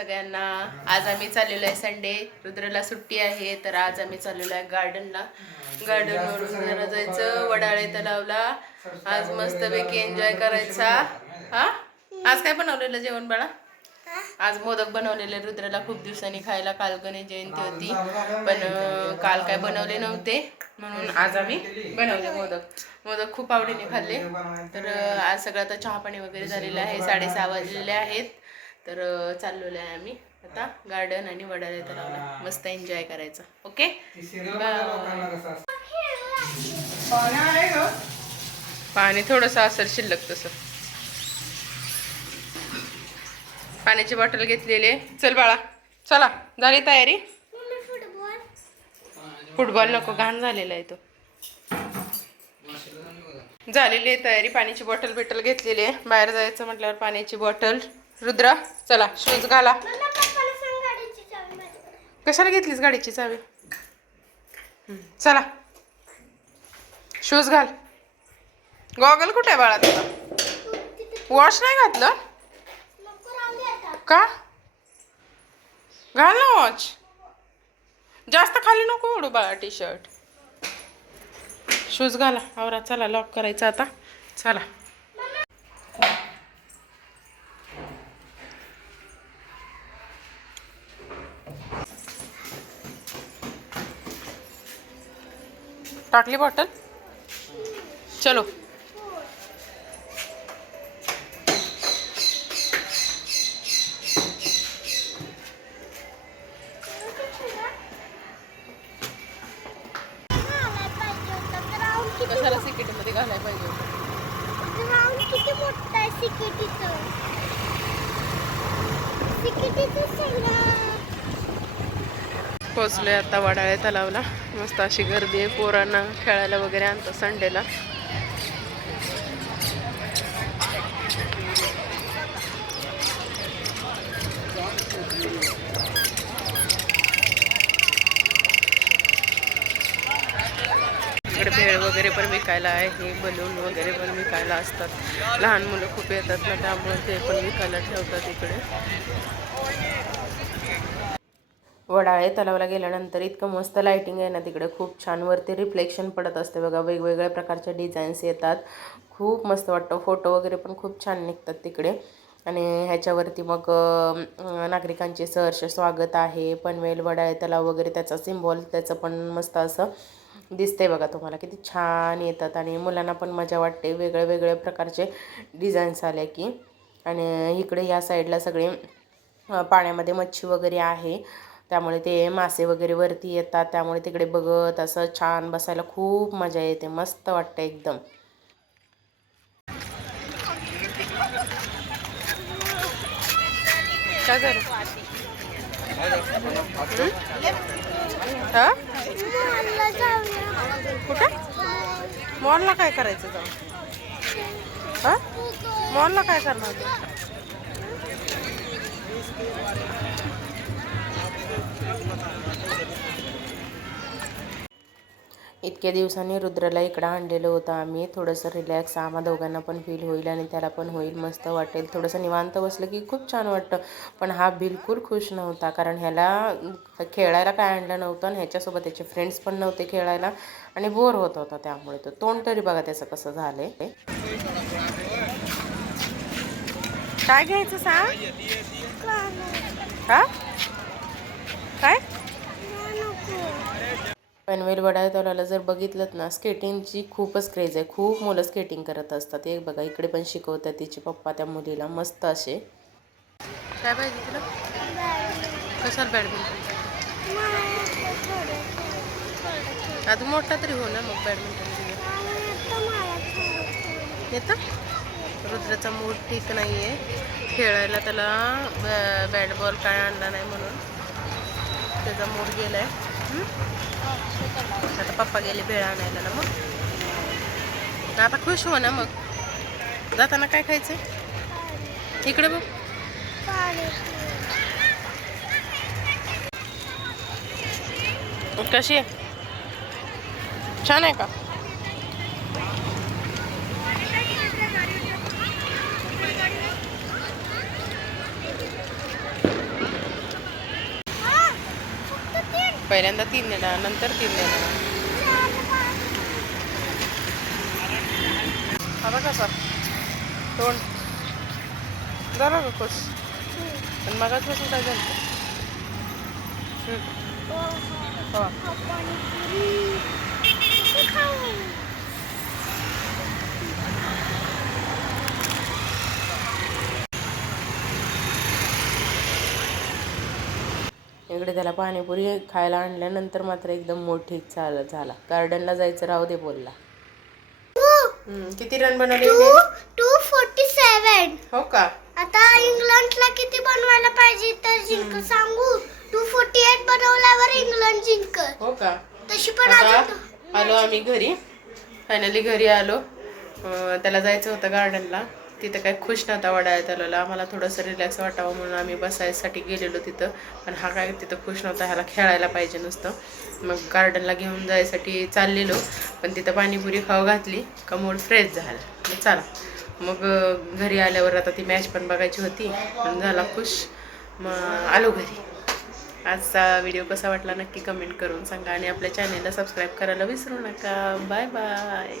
सगळ्यांना. आज आम्ही चाललेलो आहे संडे रुद्रला सुट्टी आहे तर आज आम्ही चाललेलो आहे गार्डनला गार्डनवरून जरा जायचं वडाळे तलावला. आज मस्तपैकी एन्जॉय करायचा. हा? आज काय बनवलेलं जेवण बाळा? आज मोदक बनवलेले रुद्राला. खूप दिवसांनी खायला काल गणेश जयंती होती. पण काल काय बनवले नव्हते. म्हणून आज आम्ही बनवले मोदक. मोदक खूप आवडीने खाल्ले. तर आज सगळं आता चहा पाणी वगैरे झालेलं आहे. साडेसहा वाजलेले आहेत. तर चाललेलो आहे आम्ही. आता गार्डन आणि वडाले तलावला मस्त एन्जॉय करायचं. ओके पाणी थोडंसं असर शिल्लक तसं. पाण्याची बॉटल घेतलेली आहे. चल बाळा. चला. झाली तयारी? फुटबॉल नको. घाण झालेला आहे तो. झालेली आहे तयारी. पाण्याची बॉटल बिटल घेतलेली आहे. बाहेर जायचं म्हटल्यावर पाण्याची बॉटल रुद्र चला शूज घाला. कशाला घेतलीस गाडीची चावी? चला. शूज घाल. गॉगल कुठे आहे बाळा तुला वॉश नाही घातलं? का? घाल ना वॉच जास्त खाली नको ओढू बाळा टी शर्ट शूज घाला. आवरा चला लॉक करायचं आता. चला. टाकली बॉटल? चलो. कशाला सिकिटीमध्ये घालायला पाहिजे होतं? किती मोठं आहे सिकिटीचं सिकिटीचं सगळं पोचलोय आता वडाळे तलावला. मस्त अशी गर्दी आहे पोरांना खेळायला वगैरे आणतं संडेला. इकडे भेळ वगैरे पण विकायला आहे बलून वगैरे पण विकायला असतात. लहान मुलं खूप येतात ना त्यामुळे ते पण विकायला ठेवतात इकडे. वडाळे तलावला गेल्यानंतर इतकं मस्त लाइटिंग आहे ना तिकडे. खूप छान. वरती रिफ्लेक्शन पडत असते बघा. वेगवेगळ्या प्रकारच्या डिझाईन्स येतात. खूप मस्त वाटतं. फोटो वगैरे पण खूप छान निघतात तिकडे. आणि ह्याच्यावरती मग नागरिकांचे सहर्ष स्वागत आहे. पनवेल वडाळे तलाव वगैरे त्याचा सिम्बॉल त्याचं पण मस्त असं दिसते बघा तुम्हाला. किती छान येतात. आणि मुलांना पण मजा वाटते. वेगळ्या वेगळ्या प्रकारचे डिझाईन्स आले की. आणि इकडे या साईडला सगळे पाण्यामध्ये मच्छी वगैरे आहे. त्यामुळे ते मासे वगैरे वरती येतात त्यामुळे तिकडे बघत असं छान बसायला खूप मजा येते मस्त वाटतं एकदम. मॉलला कुठं? मॉलला काय करायचं जाऊ मॉलला काय करणार? इतक्या दिवसांनी रुद्रला इकडं आणलेलं होतं. आम्ही थोडंसं रिलॅक्स आम्हा दोघांना पण फील होईल आणि त्याला पण होईल मस्त वाटेल. थोडंसं निवांत बसलं की खूप छान वाटतं. पण हा बिलकुल खुश नव्हता कारण ह्याला खेळायला काय आणलं नव्हतं आणि ह्याच्यासोबत त्याचे फ्रेंड्स पण नव्हते खेळायला आणि बोर होत होता त्यामुळे. तो तोंड तरी बघा त्याचं कसं झालंय. काय घ्यायचं सांग हा काय पनवेल वडाळ जर बघितलं ना स्केटिंगची खूपच क्रेज आहे. खूप मुलं स्केटिंग करत असतात. एक बघा इकडे पण शिकवतात तिचे पप्पा त्या मुलीला. मस्त असे. काय पाहिजे तुला? कशाला बॅडमिंटन आता मोठा तरी हो ना मग बॅडमिंटन येतं? रुद्राचा मूड ठीक नाही आहे खेळायला त्याला बॅ बॅट बॉल काय आणला नाही म्हणून. त्याचा मूड गेला आहे आता पप्पा गेले बेळ आणायला ना मग. आता खुश हो ना मग. जाताना काय खायचं इकडे बघ. कशी आहे? छान आहे का? पहिल्यांदा तीन देणार नंतर तीन देणार. हा बघा कसा तोंड जरा ग खुश. पण मगाचपासून काय झालं? हो इकडे त्याला पाणीपुरी खायला आणल्यानंतर मात्र एकदम मोठी चाल झाला. गार्डनला जायचं राहू दे बोलला. किती रन बनवले टू फोर्टी सेवन हो का? आता इंग्लंडला किती बनवायला पाहिजे तर जिंक सांगू? टू फोर्टी एट बनवल्यावर इंग्लंड जिंक हो का? तशी पण आलो आम्ही घरी. फायनली घरी आलो. त्याला जायचं होतं गार्डनला तिथं काय खुश नव्हता वडाळ्या आलेला आम्हाला थोडंसं रिलॅक्स वाटावं म्हणून आम्ही बसायसाठी गेलेलो तिथं. पण हा काय तिथं खुश नव्हता ह्याला खेळायला पाहिजे नुसतं. मग गार्डनला घेऊन जायसाठी चाललेलो. पण तिथं पाणीपुरी खाऊ घातली का मूड फ्रेश झाला. चला. मग घरी आल्यावर आता ती मॅच पण बघायची होती. पण झाला खुश. मग आलो घरी. आजचा व्हिडिओ कसा वाटला नक्की कमेंट करून सांगा आणि आपल्या चॅनेलला सबस्क्राईब करायला विसरू नका. Bye bye